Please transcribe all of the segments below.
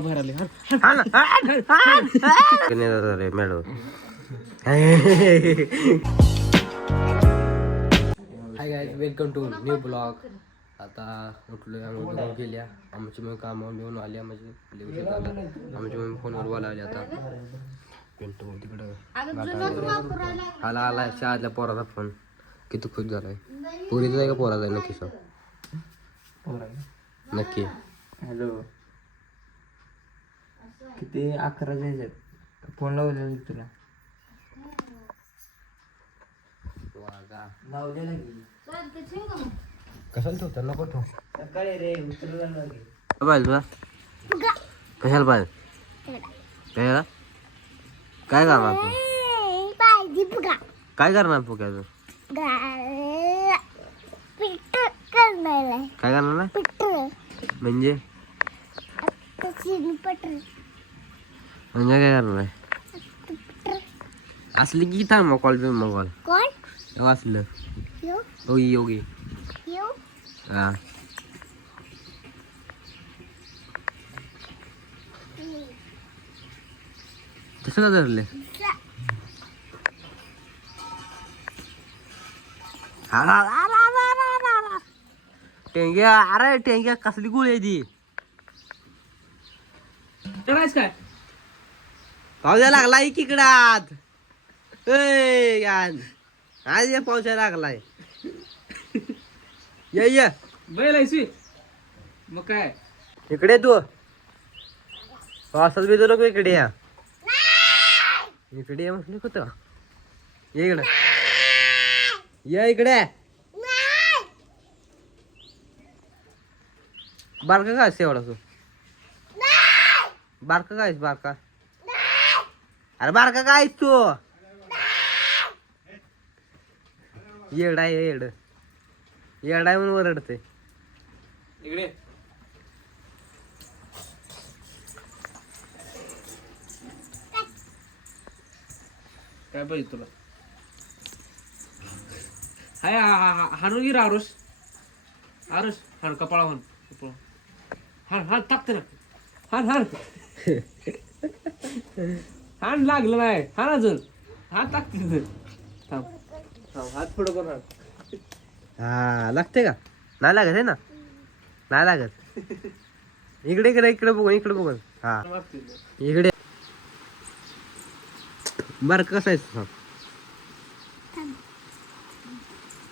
बाहेर आले madam. Hi guys, welcome to new blog. आता उठलोय आम्ही गेल्या आमची मग कामावर घेऊन आली. आमची आमची मग फोनवर बोलावली. आता पिंटू तिकडं आला आला शाळेतल्या पोराचा फोन. किती खुश झालाय. पोरीचा आहे का पोराचा आहे नक्की सांग. नक्की. हॅलो, किती 11 जायचे फोन लावलेला तुला. लावलेला कशाला ठेवता नको ठेव. सकाळी रे उतरला पाहिजे तुला कशाला पाहिजे कशाला काय करणार तू काय करणार तू काय काय करणार ना म्हणजे म्हणजे काय करणार आहे असली की थांब मग कॉल मग कॉल असलं योगी योगी हा तसं का धरले टेंग्या अरे टेंग्या कसली गुळ आहे ती करायच काय पावसा लागलाय किकडात आज या पावसा लागलाय ये बैल आहेस मग काय इकडे तू पावसात भिजू नको इकडे या इकडे म्हटलं होत ये इकडे या इकडे बारका काय असते एवढा तू बारका काय बारका अरे बारका काय तू येडाय येड येडाय म्हणून ओरडते इकडे काय पाहिजे तुला हाय हाणून गिर आरुष आरुष हाण कपाळा हाण हाण टाकते ना हाण हाण हाण लागलं नाही हाण अजून हात टाकते थांब थांब हात पुढं कर हा लागते का नाही लागत आहे ना नाही लागत इकडे इकडे इकडे बघून हा इकडे बार कसं आहे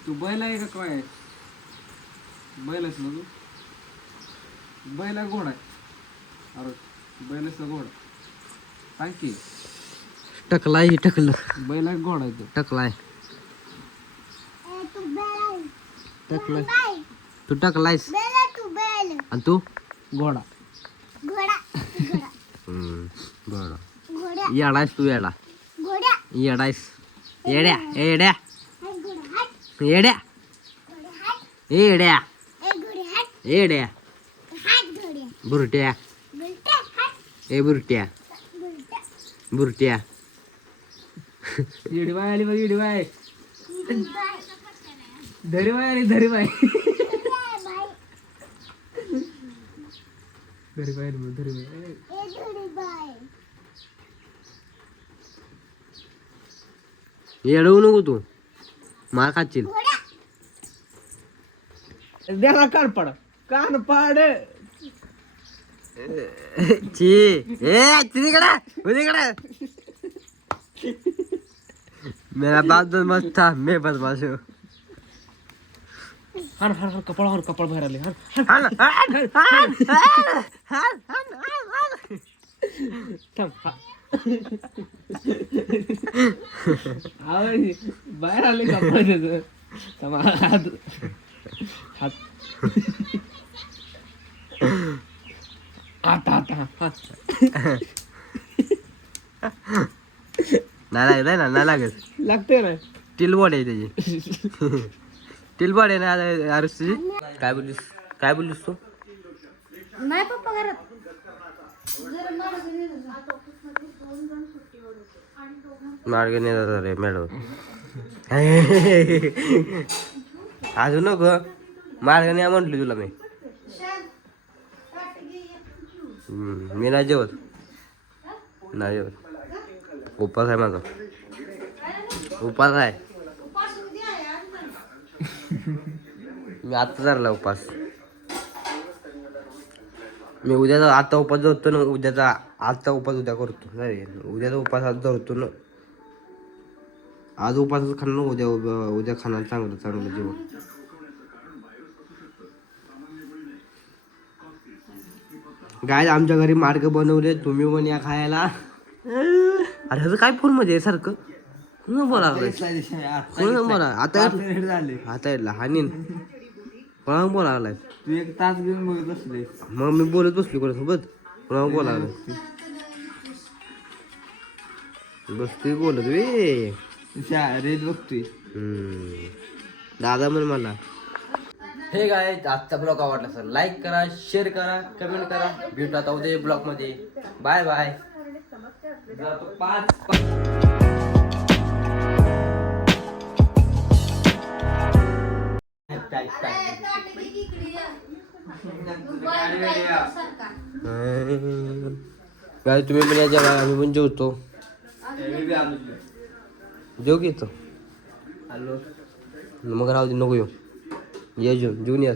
तू बैल आहे का काय आहे बैल आहेस ना तू बैल आहे घोडा आहे अरे बैल आहेस ना घोडा सांग की टकलाय टकलं बैल आहे घोडा आहे तू टकलाय टकलाय तू टकलायस आणि तू घोडा बरं येडायस तू येडा येडायस येड्या येड्या येड्या येड्या येड्या बुरट्या ए बुरट्या बुरट्या येडीबाई आली बघ येडीबाई धरीबाई आली धरीबाई धरीबाई आली बघ धरीबाई येडवू नको तू मार खाशील द्याला कान पाड ची ए तिकडे मेरा बाप तो मस्त था मैं बदमाश हूँ हाण हाण हाण कपाळ बाहेर आले थांब बाहेर आले कपाळ त्याचं हात हात आता नाही लागत ना नाही लागत लागते ना टिलबॉड आहे त्याची टिलबॉड आहे ना अरे तुझी काय बोललीस तू नाही पप्पा घरात मार्गने रे मॅडम अजून नको मार्गने म्हटली तुला मी मी नाही जेवत. नाही जेवत. उपास आहे माझा. उपास आहे. मी आता धरला उपास. मी उद्याचा आता उपास धरतो ना. उद्याचा आजचा उपास उद्या करतो. नाही उद्याचा उपास आज धरतो ना. आज उपासच खाणार. उद्या खाणार चांगलं चांगलं जेवण. गाय आमच्या घरी मार्ग बनवले. तुम्ही पण या खायला. अरे ह्याचं काय फोन मध्ये सारखं कोण बोला कोण बोला आता झाले आता लहान कोणा बोला लागलाय. तू एक तास घेऊन बघत बसले. मग मी बोलत बसली कोणासोबत. कोणा बोला लागलाय. बसतोय बोलत वे रेल बघतोय. दादा म्हण मला. हे काय आजचा ब्लॉग आवडला सर लाईक करा, शेअर करा, कमेंट करा. भेटू आता उद्या ब्लॉग मध्ये. Bye bye. काय तुम्ही पण या जेव्हा आम्ही पण जेवतो. जेव घेतो. मग राहू दे नको येऊ. ये जेवून या.